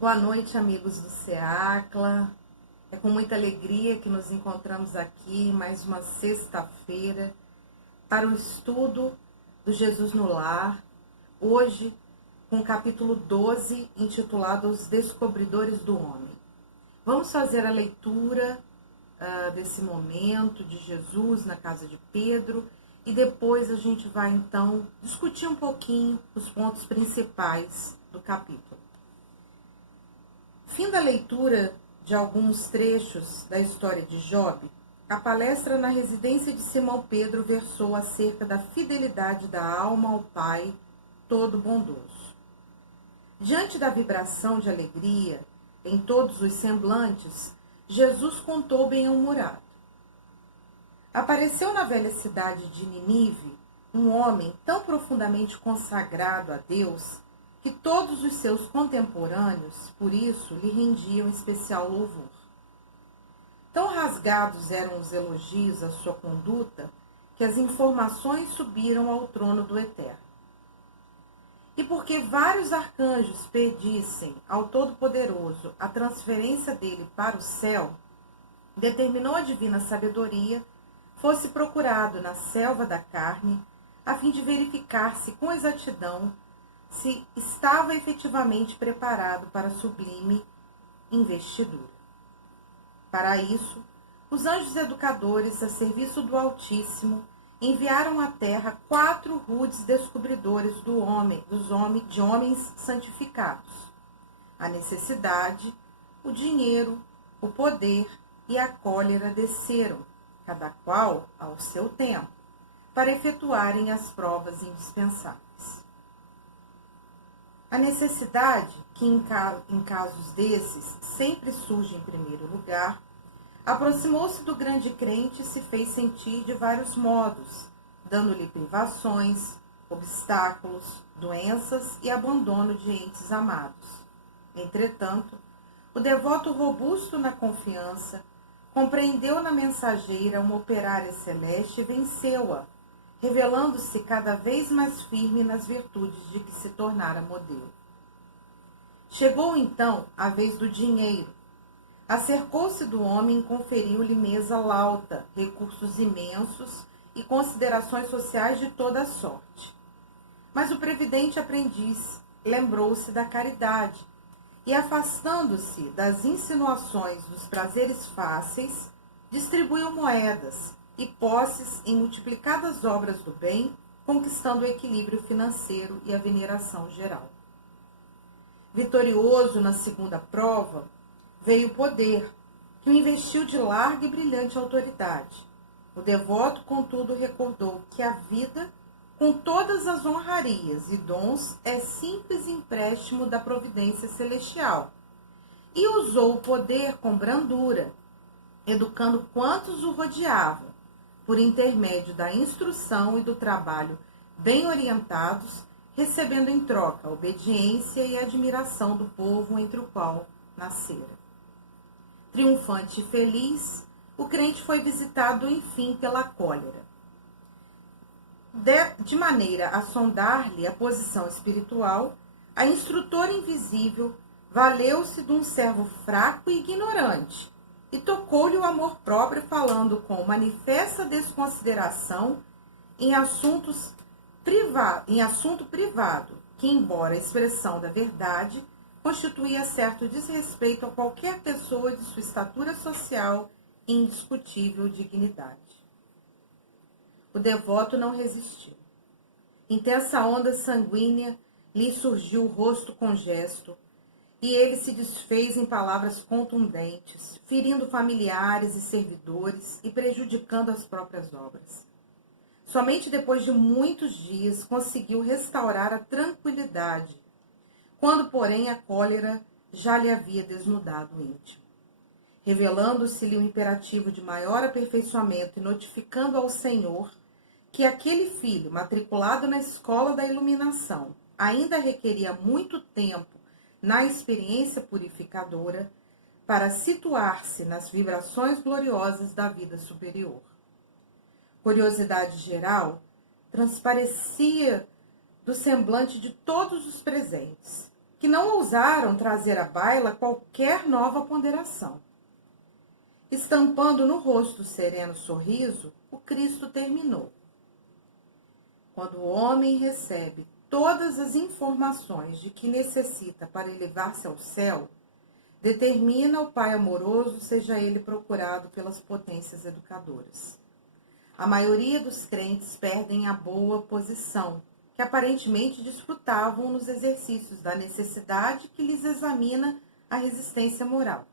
Boa noite, amigos do SEACLA. É com muita alegria que nos encontramos aqui mais uma sexta-feira para o estudo do Jesus no Lar. Hoje, com o capítulo 12, intitulado Os Descobridores do Homem. Vamos fazer a leitura desse momento de Jesus na casa de Pedro e depois a gente vai, então, discutir um pouquinho os pontos principais do capítulo. Fim da leitura de alguns trechos da história de Job, a palestra na residência de Simão Pedro versou acerca da fidelidade da alma ao Pai Todo-Bondoso. Diante da vibração de alegria em todos os semblantes, Jesus contou bem-humorado. Apareceu na velha cidade de Nínive um homem tão profundamente consagrado a Deus que todos os seus contemporâneos, por isso, lhe rendiam especial louvor. Tão rasgados eram os elogios à sua conduta, que as informações subiram ao trono do Eterno. E porque vários arcanjos pedissem ao Todo-Poderoso a transferência dele para o céu, determinou a divina sabedoria fosse procurado na selva da carne, a fim de verificar-se com exatidão se estava efetivamente preparado para a sublime investidura. Para isso, os anjos educadores, a serviço do Altíssimo, enviaram à terra 4 rudes descobridores de homens santificados. A necessidade, o dinheiro, o poder e a cólera desceram, cada qual ao seu tempo, para efetuarem as provas indispensáveis. A necessidade, que em casos desses sempre surge em primeiro lugar, aproximou-se do grande crente e se fez sentir de vários modos, dando-lhe privações, obstáculos, doenças e abandono de entes amados. Entretanto, o devoto robusto na confiança compreendeu na mensageira uma operária celeste e venceu-a, revelando-se cada vez mais firme nas virtudes de que se tornara modelo. Chegou então a vez do dinheiro. Acercou-se do homem e conferiu-lhe mesa lauta, recursos imensos e considerações sociais de toda a sorte. Mas o previdente aprendiz lembrou-se da caridade e, afastando-se das insinuações dos prazeres fáceis, distribuiu moedas e posses em multiplicadas obras do bem, conquistando o equilíbrio financeiro e a veneração geral. Vitorioso na segunda prova, veio o poder, que o investiu de larga e brilhante autoridade. O devoto, contudo, recordou que a vida, com todas as honrarias e dons, é simples empréstimo da providência celestial, e usou o poder com brandura, educando quantos o rodeavam, por intermédio da instrução e do trabalho bem orientados, recebendo em troca a obediência e a admiração do povo entre o qual nascera. Triunfante e feliz, o crente foi visitado, enfim, pela cólera. De maneira a sondar-lhe a posição espiritual, a instrutora invisível valeu-se de um servo fraco e ignorante, e tocou-lhe o amor próprio, falando com manifesta desconsideração em assunto privado, que, embora a expressão da verdade, constituía certo desrespeito a qualquer pessoa de sua estatura social e indiscutível dignidade. O devoto não resistiu. Intensa onda sanguínea lhe surgiu o rosto com gesto, e ele se desfez em palavras contundentes, ferindo familiares e servidores e prejudicando as próprias obras. Somente depois de muitos dias conseguiu restaurar a tranquilidade, quando, porém, a cólera já lhe havia desnudado o íntimo. Revelando-se-lhe o imperativo de maior aperfeiçoamento e notificando ao Senhor que aquele filho, matriculado na escola da iluminação, ainda requeria muito tempo na experiência purificadora para situar-se nas vibrações gloriosas da vida superior. Curiosidade geral transparecia do semblante de todos os presentes, que não ousaram trazer à baila qualquer nova ponderação. Estampando no rosto sereno sorriso, o Cristo terminou. Quando o homem recebe todas as informações de que necessita para elevar-se ao céu, determina o Pai amoroso, seja ele procurado pelas potências educadoras. A maioria dos crentes perdem a boa posição, que aparentemente desfrutavam nos exercícios da necessidade que lhes examina a resistência moral.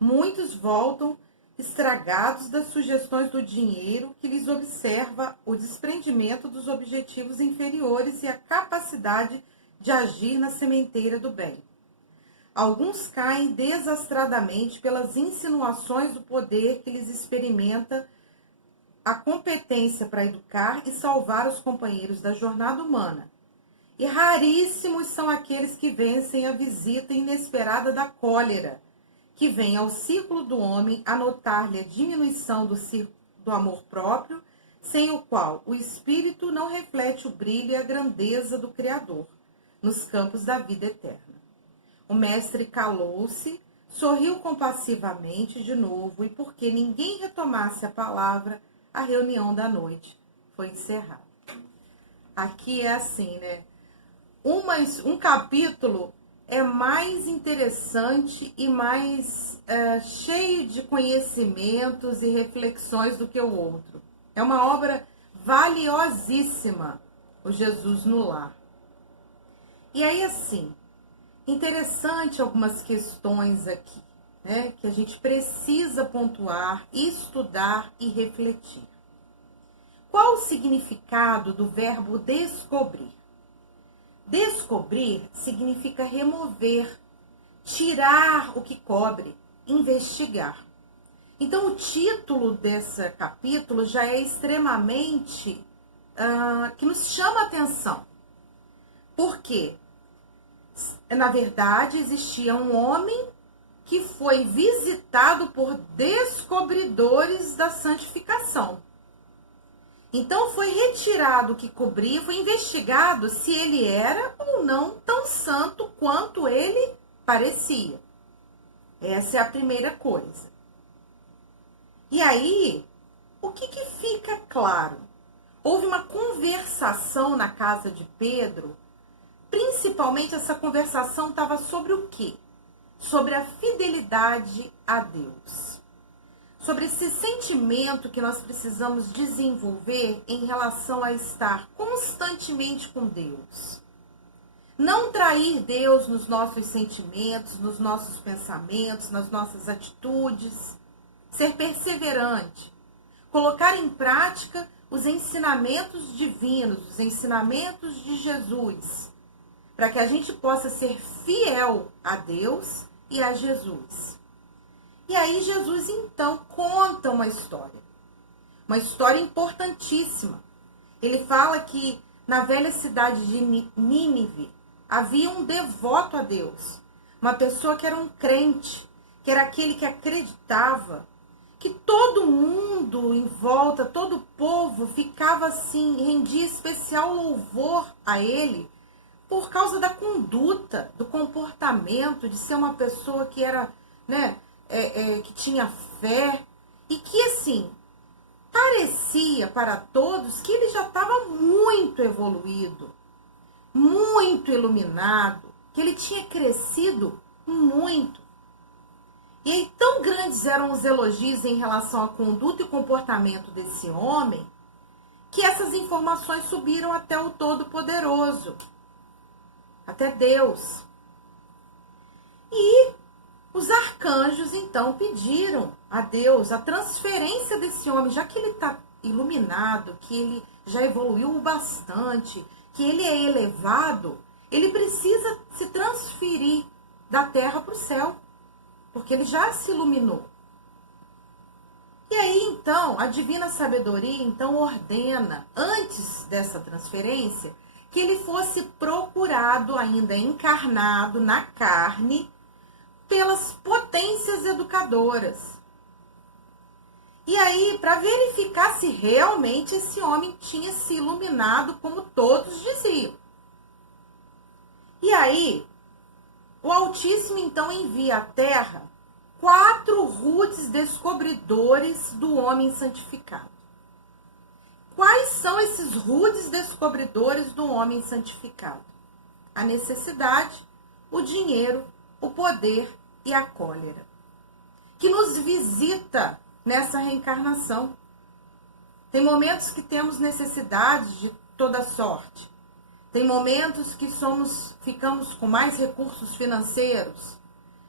Muitos voltam estragados das sugestões do dinheiro que lhes observa o desprendimento dos objetivos inferiores e a capacidade de agir na sementeira do bem. Alguns caem desastradamente pelas insinuações do poder que lhes experimenta a competência para educar e salvar os companheiros da jornada humana. E raríssimos são aqueles que vencem a visita inesperada da cólera, que vem ao círculo do homem a notar-lhe a diminuição do amor próprio, sem o qual o espírito não reflete o brilho e a grandeza do Criador nos campos da vida eterna. O mestre calou-se, sorriu compassivamente de novo, e porque ninguém retomasse a palavra, a reunião da noite foi encerrada. Aqui é assim, né? Um capítulo é mais interessante e mais cheio de conhecimentos e reflexões do que o outro. É uma obra valiosíssima, o Jesus no Lar. E aí, assim, interessante algumas questões aqui, né, que a gente precisa pontuar, estudar e refletir. Qual o significado do verbo descobrir? Descobrir significa remover, tirar o que cobre, investigar. Então, o título desse capítulo já é extremamente que nos chama a atenção. Por quê? Na verdade, existia um homem que foi visitado por descobridores da santificação. Então foi retirado o que cobria, foi investigado se ele era ou não tão santo quanto ele parecia. Essa é a primeira coisa. E aí, o que fica claro? Houve uma conversação na casa de Pedro, principalmente essa conversação estava sobre o quê? Sobre a fidelidade a Deus. Sobre esse sentimento que nós precisamos desenvolver em relação a estar constantemente com Deus. Não trair Deus nos nossos sentimentos, nos nossos pensamentos, nas nossas atitudes. Ser perseverante. Colocar em prática os ensinamentos divinos, os ensinamentos de Jesus. Para que a gente possa ser fiel a Deus e a Jesus. E aí Jesus, então, conta uma história importantíssima. Ele fala que na velha cidade de Nínive havia um devoto a Deus, uma pessoa que era um crente, que era aquele que acreditava, que todo mundo em volta, todo o povo ficava assim, rendia especial louvor a ele, por causa da conduta, do comportamento, de ser uma pessoa que era, né, que tinha fé e que, assim, parecia para todos que ele já estava muito evoluído, muito iluminado, que ele tinha crescido muito. E aí, tão grandes eram os elogios em relação à conduta e comportamento desse homem, que essas informações subiram até o Todo-Poderoso, até Deus. E os arcanjos, então, pediram a Deus a transferência desse homem, já que ele está iluminado, que ele já evoluiu bastante, que ele é elevado, ele precisa se transferir da terra para o céu, porque ele já se iluminou. E aí, então, a divina sabedoria, então, ordena, antes dessa transferência, que ele fosse procurado, ainda encarnado na carne, pelas potências educadoras. E aí, para verificar se realmente esse homem tinha se iluminado, como todos diziam. E aí, o Altíssimo então envia à terra 4 rudes descobridores do homem santificado. Quais são esses rudes descobridores do homem santificado? A necessidade, o dinheiro, o poder e a cólera, que nos visita nessa reencarnação. Tem momentos que temos necessidades de toda sorte. Tem momentos que ficamos com mais recursos financeiros.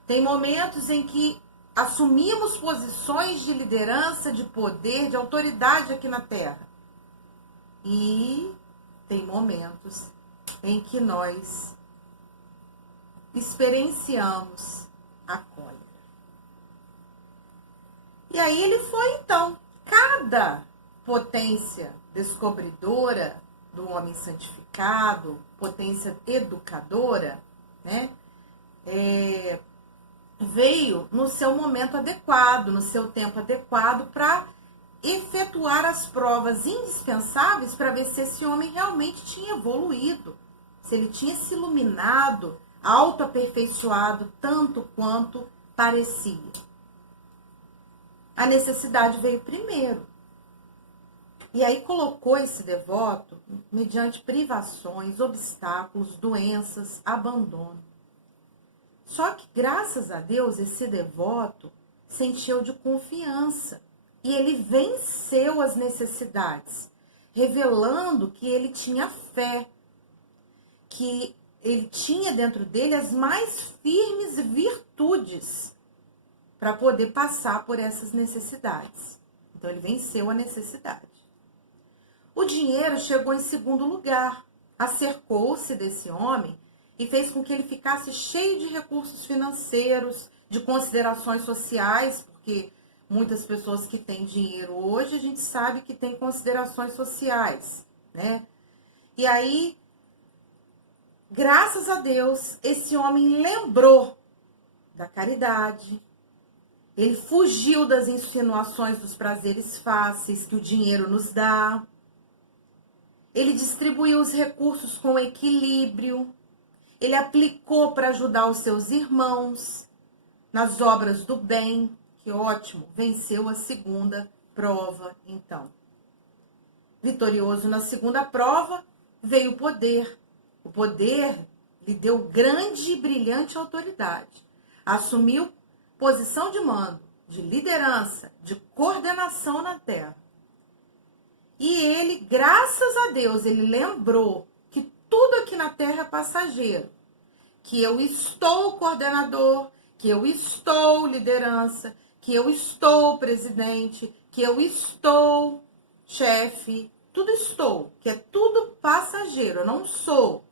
Tem momentos em que assumimos posições de liderança, de poder, de autoridade aqui na Terra. E tem momentos em que nós experienciamos a cólera. E aí ele foi então, cada potência descobridora do homem santificado, potência educadora, né, veio no seu momento adequado, no seu tempo adequado, para efetuar as provas indispensáveis para ver se esse homem realmente tinha evoluído, se ele tinha se iluminado, autoaperfeiçoado tanto quanto parecia. A necessidade veio primeiro. E aí colocou esse devoto mediante privações, obstáculos, doenças, abandono. Só que, graças a Deus, esse devoto se encheu de confiança. E ele venceu as necessidades, revelando que ele tinha fé, que ele tinha dentro dele as mais firmes virtudes para poder passar por essas necessidades. Então, ele venceu a necessidade. O dinheiro chegou em segundo lugar, acercou-se desse homem e fez com que ele ficasse cheio de recursos financeiros, de considerações sociais, porque muitas pessoas que têm dinheiro hoje, a gente sabe que tem considerações sociais, né? E aí, graças a Deus, esse homem lembrou da caridade. Ele fugiu das insinuações dos prazeres fáceis que o dinheiro nos dá. Ele distribuiu os recursos com equilíbrio. Ele aplicou para ajudar os seus irmãos nas obras do bem. Que ótimo, venceu a segunda prova, então. Vitorioso na segunda prova, veio o poder. O poder lhe deu grande e brilhante autoridade. Assumiu posição de mando, de liderança, de coordenação na terra. E ele, graças a Deus, ele lembrou que tudo aqui na terra é passageiro. Que eu estou coordenador, que eu estou liderança, que eu estou presidente, que eu estou chefe, tudo estou, que é tudo passageiro, eu não sou.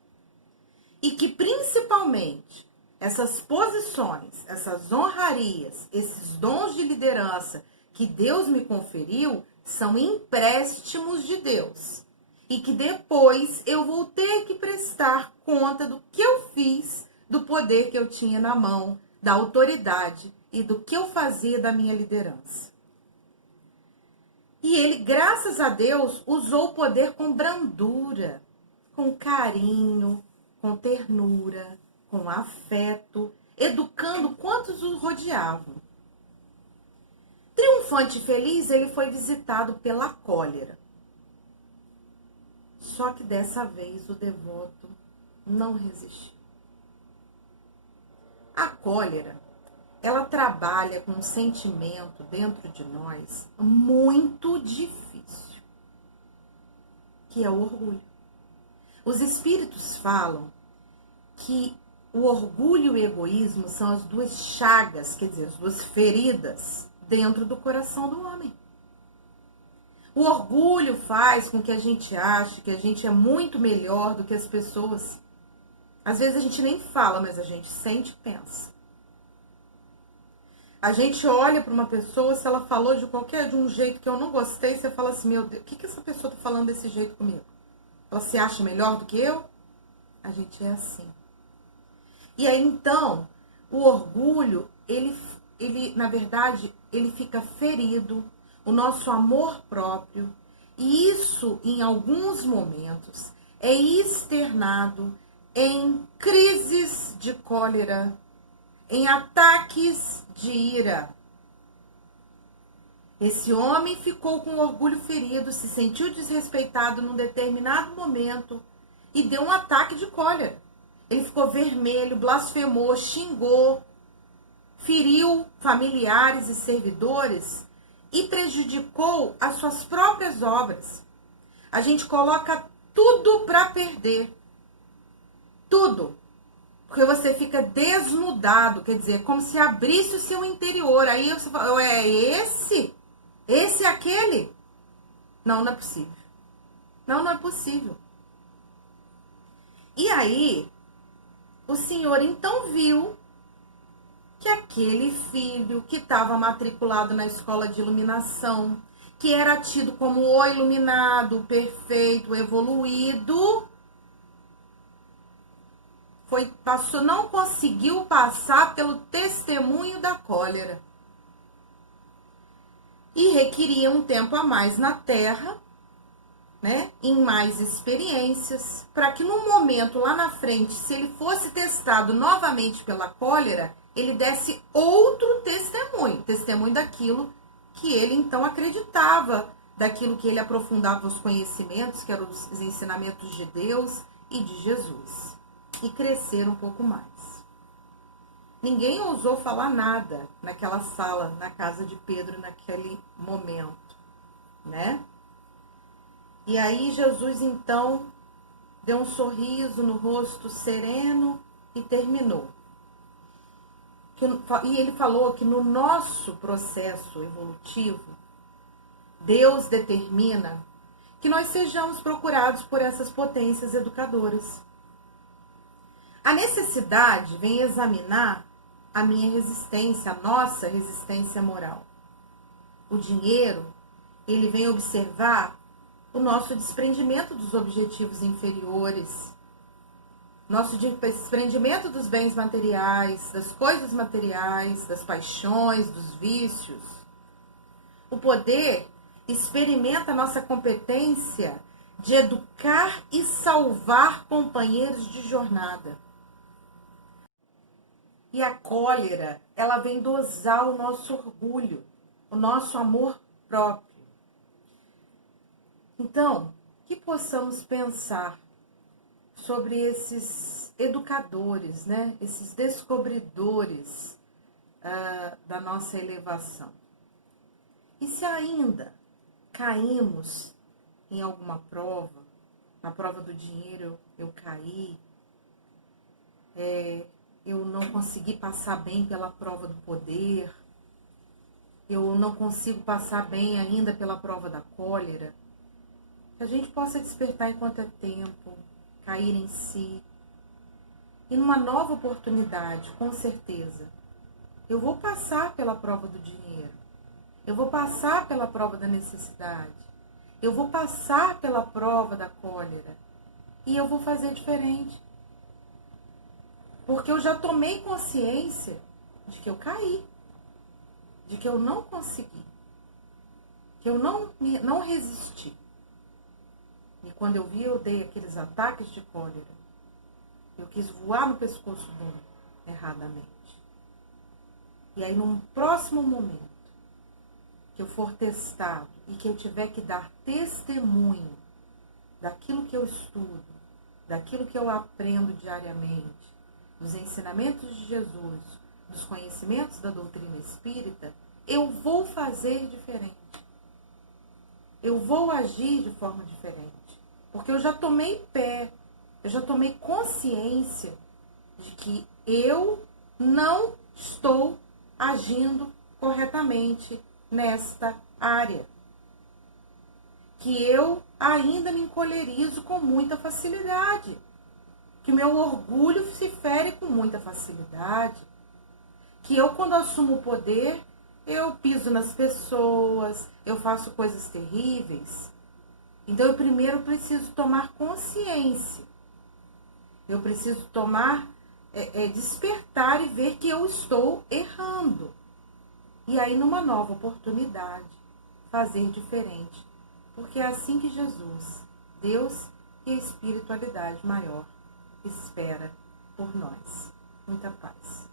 E que principalmente essas posições, essas honrarias, esses dons de liderança que Deus me conferiu, são empréstimos de Deus. E que depois eu vou ter que prestar conta do que eu fiz, do poder que eu tinha na mão, da autoridade e do que eu fazia da minha liderança. E ele, graças a Deus, usou o poder com brandura, com carinho, com ternura, com afeto, educando quantos o rodeavam. Triunfante e feliz, ele foi visitado pela cólera. Só que dessa vez o devoto não resistiu. A cólera, ela trabalha com um sentimento dentro de nós muito difícil, que é o orgulho. Os espíritos falam que o orgulho e o egoísmo são as duas chagas, quer dizer, as duas feridas dentro do coração do homem. O orgulho faz com que a gente ache que a gente é muito melhor do que as pessoas. Às vezes a gente nem fala, mas a gente sente e pensa. A gente olha para uma pessoa, se ela falou de um jeito que eu não gostei, você fala assim, meu Deus, o que essa pessoa está falando desse jeito comigo? Ela se acha melhor do que eu? A gente é assim. E aí, então, o orgulho, ele na verdade, ele fica ferido, o nosso amor próprio, e isso, em alguns momentos, é externado em crises de cólera, em ataques de ira. Esse homem ficou com o orgulho ferido, se sentiu desrespeitado num determinado momento e deu um ataque de cólera. Ele ficou vermelho, blasfemou, xingou, feriu familiares e servidores e prejudicou as suas próprias obras. A gente coloca tudo para perder. Tudo. Porque você fica desnudado, quer dizer, como se abrisse o seu interior. Aí você fala, é esse? Esse é aquele? Não, não é possível. Não, não é possível. E aí, o Senhor então viu que aquele filho que estava matriculado na escola de iluminação, que era tido como o iluminado, o perfeito, o evoluído, não conseguiu passar pelo testemunho da cólera. E requeria um tempo a mais na terra, né, em mais experiências, para que no momento lá na frente, se ele fosse testado novamente pela cólera, ele desse outro testemunho daquilo que ele então acreditava, daquilo que ele aprofundava os conhecimentos, que eram os ensinamentos de Deus e de Jesus, e crescer um pouco mais. Ninguém ousou falar nada naquela sala, na casa de Pedro, naquele momento, né? E aí Jesus, então, deu um sorriso no rosto sereno e terminou. E ele falou que no nosso processo evolutivo, Deus determina que nós sejamos procurados por essas potências educadoras. A necessidade vem examinar a minha resistência, a nossa resistência moral. O dinheiro, ele vem observar o nosso desprendimento dos objetivos inferiores, nosso desprendimento dos bens materiais, das coisas materiais, das paixões, dos vícios. O poder experimenta a nossa competência de educar e salvar companheiros de jornada. E a cólera, ela vem dosar o nosso orgulho, o nosso amor próprio. Então, que possamos pensar sobre esses educadores, né? Esses descobridores da nossa elevação. E se ainda caímos em alguma prova, na prova do dinheiro eu caí, eu não consegui passar bem pela prova do poder, eu não consigo passar bem ainda pela prova da cólera, que a gente possa despertar enquanto é tempo, cair em si, e numa nova oportunidade, com certeza, eu vou passar pela prova do dinheiro, eu vou passar pela prova da necessidade, eu vou passar pela prova da cólera, e eu vou fazer diferente. Porque eu já tomei consciência de que eu caí, de que eu não consegui, que eu não resisti. E quando eu vi, eu dei aqueles ataques de cólera. Eu quis voar no pescoço do outro, erradamente. E aí, num próximo momento, que eu for testado e que eu tiver que dar testemunho daquilo que eu estudo, daquilo que eu aprendo diariamente, dos ensinamentos de Jesus, dos conhecimentos da doutrina espírita, eu vou fazer diferente. Eu vou agir de forma diferente. Porque eu já tomei pé, eu já tomei consciência de que eu não estou agindo corretamente nesta área. Que eu ainda me encolerizo com muita facilidade. Que meu orgulho se fere com muita facilidade, que eu, quando assumo o poder, eu piso nas pessoas, eu faço coisas terríveis. Então, eu primeiro preciso tomar consciência, eu preciso despertar e ver que eu estou errando. E aí, numa nova oportunidade, fazer diferente, porque é assim que Jesus, Deus e a espiritualidade maior, espera por nós. Muita paz.